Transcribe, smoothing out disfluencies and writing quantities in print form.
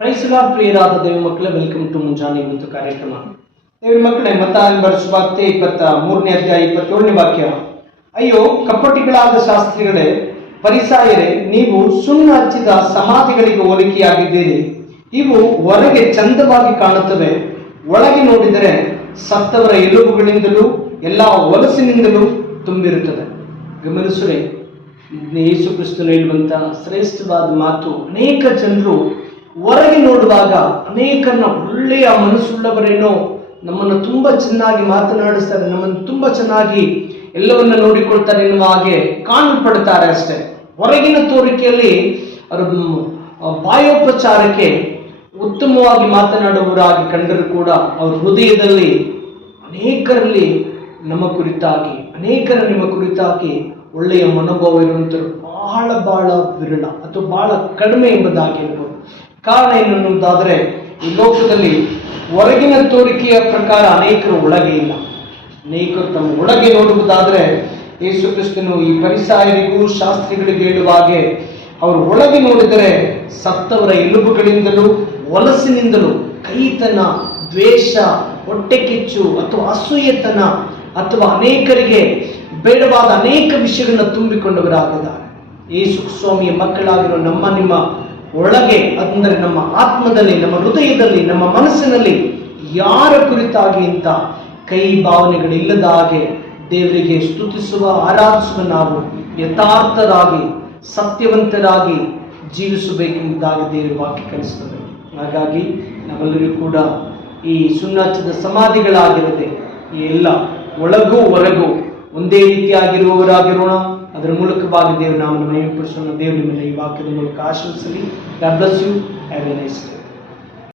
Price lord ಪ್ರಿಯರಾದ ದೇವ ಮಕ್ಕಳೇ, welcome to ಮುಂಜಾನೆ ಇವತ್ತು ಕಾರ್ಯಕ್ರಮ. ದೇವರ ಮಕ್ಕಳೇ, ಮತ್ತಾಯ ಬರೆಸುವಾರ್ತೆ 23ನೇ ಅಧ್ಯಾಯ 27ನೇ ವಾಕ್ಯ. ಅಯ್ಯೋ ಕಪಟಿಗಳಾದ ಶಾಸ್ತ್ರಿಗಳೇ, ಫರಿಸಾಯರೇ, ನೀವು ಸುಣ್ಣ ಹಚ್ಚಿದ ಸಮಾಧಿಗಳಿಗೆ ಹೋಲಿಕೆಯಾಗಿದ್ದೀರಿ. ಇವು ಹೊರಗೆ ಚಂದವಾಗಿ ಕಾಣುತ್ತವೆ, ಒಳಗೆ ನೋಡಿದರೆ ಸತ್ತವರ ಎಲುಬುಗಳಿಂದಲೂ ಎಲ್ಲ ಹೊಲಸಿನಿಂದಲೂ ತುಂಬಿರುತ್ತದೆ. ಗಮನಿಸುವೆ, ಯೇಸು ಕ್ರಿಸ್ತನು ಹೇಳುವಂತ ಶ್ರೇಷ್ಠವಾದ ಮಾತು. ಅನೇಕ ಜನರು ಹೊರಗೆ ನೋಡುವಾಗ ಅನೇಕರನ್ನ ಒಳ್ಳೆಯ ಮನಸ್ಸುಳ್ಳವರೇನೋ, ನಮ್ಮನ್ನು ತುಂಬಾ ಚೆನ್ನಾಗಿ ಮಾತನಾಡಿಸ್ತಾರೆ, ನಮ್ಮನ್ನು ತುಂಬಾ ಚೆನ್ನಾಗಿ ಎಲ್ಲವನ್ನ ನೋಡಿಕೊಳ್ತಾರೆ ಎನ್ನುವ ಹಾಗೆ ಕಾಣಲ್ಪಡ್ತಾರೆ ಅಷ್ಟೇ. ಹೊರಗಿನ ತೋರಿಕೆಯಲ್ಲಿ ಅವರು ಬಾಯೋಪಚಾರಕ್ಕೆ ಉತ್ತಮವಾಗಿ ಮಾತನಾಡುವವರಾಗಿ ಕಂಡರೂ ಕೂಡ ಅವರ ಹೃದಯದಲ್ಲಿ ಅನೇಕರಲ್ಲಿ ನಿಮ್ಮ ಕುರಿತಾಗಿ ಒಳ್ಳೆಯ ಮನೋಭಾವ ಇರುವಂಥವ್ರು ಬಹಳ ವಿರಳ ಅಥವಾ ಬಹಳ ಕಡಿಮೆ ಎಂಬುದಾಗಿ ಹೇಳ್ಬೋದು. ಕಾರಣ ಏನೆನ್ನುವುದಾದರೆ, ಈ ಲೋಕದಲ್ಲಿ ಹೊರಗಿನ ತೋರಿಕೆಯ ಪ್ರಕಾರ ಅನೇಕರು ಒಳಗೆ ಇಲ್ಲ. ಅನೇಕರು ತಮ್ಮ ಒಳಗೆ ನೋಡುವುದಾದರೆ, ಯೇಸು ಕ್ರಿಸ್ತನು ಈ ಫರಿಸಾಯರಿಗೂ ಶಾಸ್ತ್ರಿಗಳಿಗೆ ಹೇಳುವ ಹಾಗೆ, ಅವರು ಒಳಗೆ ನೋಡಿದರೆ ಸತ್ತವರ ಎಲುಬುಗಳಿಂದಲೂ ಹೊಲಸಿನಿಂದಲೂ ಕೈತನ, ದ್ವೇಷ, ಹೊಟ್ಟೆ ಕಿಚ್ಚು ಅಥವಾ ಅಸೂಯೆತನ ಅಥವಾ ಅನೇಕರಿಗೆ ಬೇಡವಾದ ಅನೇಕ ವಿಷಯಗಳನ್ನ ತುಂಬಿಕೊಂಡವರಾಗಿದ್ದಾರೆ. ಯೇಸು ಸ್ವಾಮಿಯ ಮಕ್ಕಳಾಗಿರೋ ನಿಮ್ಮ ಒಳಗೆ, ಅಂದರೆ ನಮ್ಮ ಆತ್ಮದಲ್ಲಿ, ನಮ್ಮ ಹೃದಯದಲ್ಲಿ, ನಮ್ಮ ಮನಸ್ಸಿನಲ್ಲಿ ಯಾರ ಕುರಿತಾಗಿ ಇಂಥ ಕೈ ಭಾವನೆಗಳಿಲ್ಲದ ಹಾಗೆ ದೇವರಿಗೆ ಸ್ತುತಿಸುವ, ಆರಾಧಿಸುವ ನಾವು ಯಥಾರ್ಥರಾಗಿ, ಸತ್ಯವಂತರಾಗಿ ಜೀವಿಸಬೇಕೆಂಬುದಾಗಿ ದೇವರ ವಾಕ್ಯ ಕಲಿಸುತ್ತದೆ. ಹಾಗಾಗಿ ನಾವೆಲ್ಲರೂ ಕೂಡ ಈ ಸುಣ್ಣಹಚ್ಚಿದ ಸಮಾಧಿಗಳಾಗಿರದೆ ಎಲ್ಲ ಒಳಗೂ ಹೊರಗೂ ಒಂದೇ ರೀತಿಯಾಗಿರುವವರಾಗಿರೋಣ. ಅದರ ಮೂಲಕವಾಗಿ ದೇವರು ನಾಮವನ್ನು ಮಹಿಮೆಪಡಿಸೋಣ. ದೇವರು ನಿಮ್ಮನ್ನು ಈ ವಾಕ್ಯದ ಮೂಲಕ ಆಶೀರ್ವದಿಸಲಿ. God bless you. Have a nice day.